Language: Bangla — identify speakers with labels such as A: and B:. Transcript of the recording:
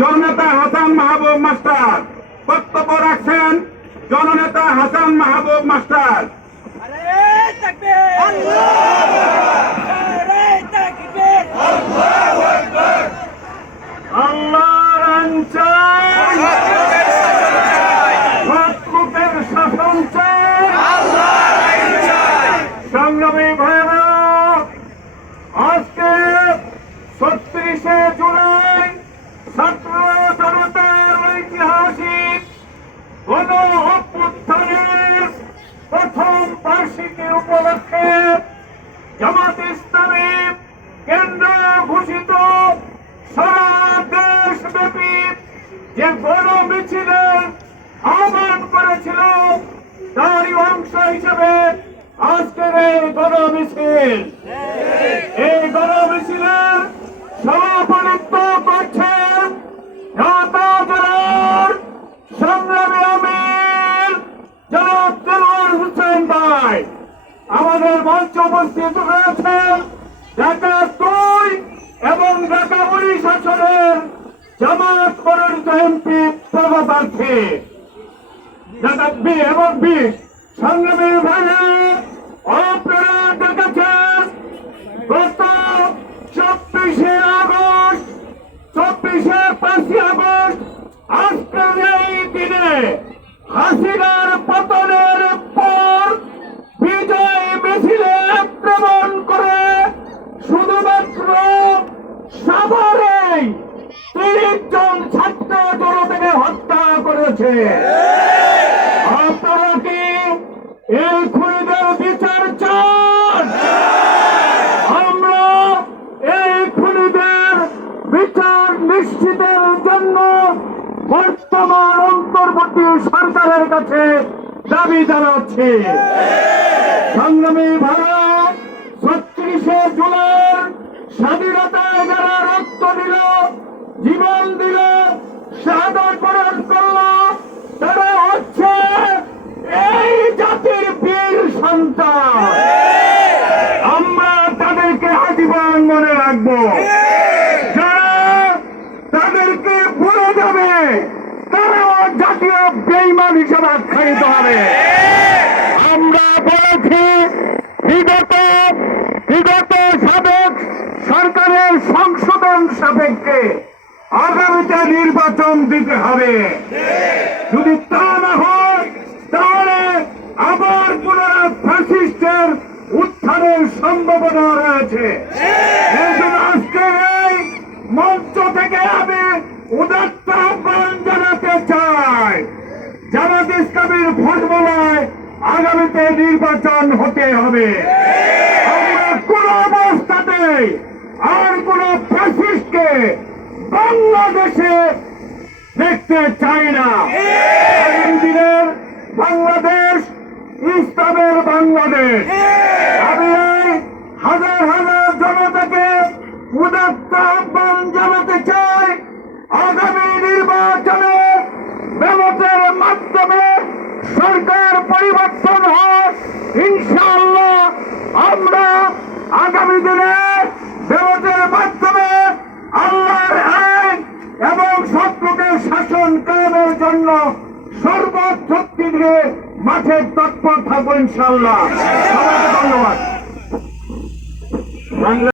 A: জননেতা হাসান মাহবুব মাস্টার। বক্তব্য রাখছেন জননেতা হাসান মাহবুব মাস্টার।
B: আরে তাকবীর
A: বার্ষিকী উপলক্ষে জামাত ইসলামী কেন্দ্র ঘোষিত সারা দেশব্যাপী যে গণ মিছিলের আহ্বান করেছিল, তারই অংশ হিসেবে আজকের এই গণ মিছিল এই গণ মিছিলের মঞ্চে উপস্থিত ঢাকা এবং ঢাকা জামাত ঢাকা বি এবং গত চব্বিশে আগস্ট, চব্বিশে পাঁচই আগস্ট, আজকের এই দিনে হাসিনার তিরিশ ছাত্র জনতাকে হত্যা করেছে। আপনারা কি এই খুনিদের বিচার চান? আমরা এই খুনিদের বিচার নিশ্চিতের জন্য বর্তমান অন্তর্বর্তী সরকারের কাছে দাবি জানাচ্ছি। সংগ্রামী ভারত, ছত্রিশে জুলাই স্বাধীনতায় শাহাদত বরণ করল তারা হচ্ছে এই জাতির বীর সন্তান। আমরা তাদেরকে আজীবন মনে রাখব। যারা তাদেরকে ভুলে যাবে, তারাও জাতীয় বেইমান হিসেবে আখ্যায়িত হবে। আমরা বলেছি, বিগত বিগত সাবেক সরকারের সংশোধন সাপেক্ষে আগামীতে নির্বাচন দিতে হবে। যদি তা না হয়, তাহলে আবার পুনরায় ফ্যাসিস্টের উত্থানের সম্ভাবনা রয়েছে। আজকে এই মঞ্চ থেকে আমি উদাত্ত আহ্বান জানাতে চাই জামাত ইসলামের ফর্মুলায় আগামীতে নির্বাচন হতে হবে। আমরা কোন অবস্থাতে আর কোন ফ্যাসিস্টকে বাংলাদেশে দেখতে চাই না। দিনের বাংলাদেশ ইসলামের বাংলাদেশ। আমি হাজার হাজার জনতাকে উদাত্ত আহ্বান জানাতে চাই, আগামী নির্বাচনে ব্যালটের মাধ্যমে সরকার পরিবর্তন হয় ইনশাআল্লাহ আমরা আগামী দিনে জন্য সর্বশক্তি দিয়ে মাঠে তৎপর থাকব ইনশাল্লাহ ধন্যবাদ।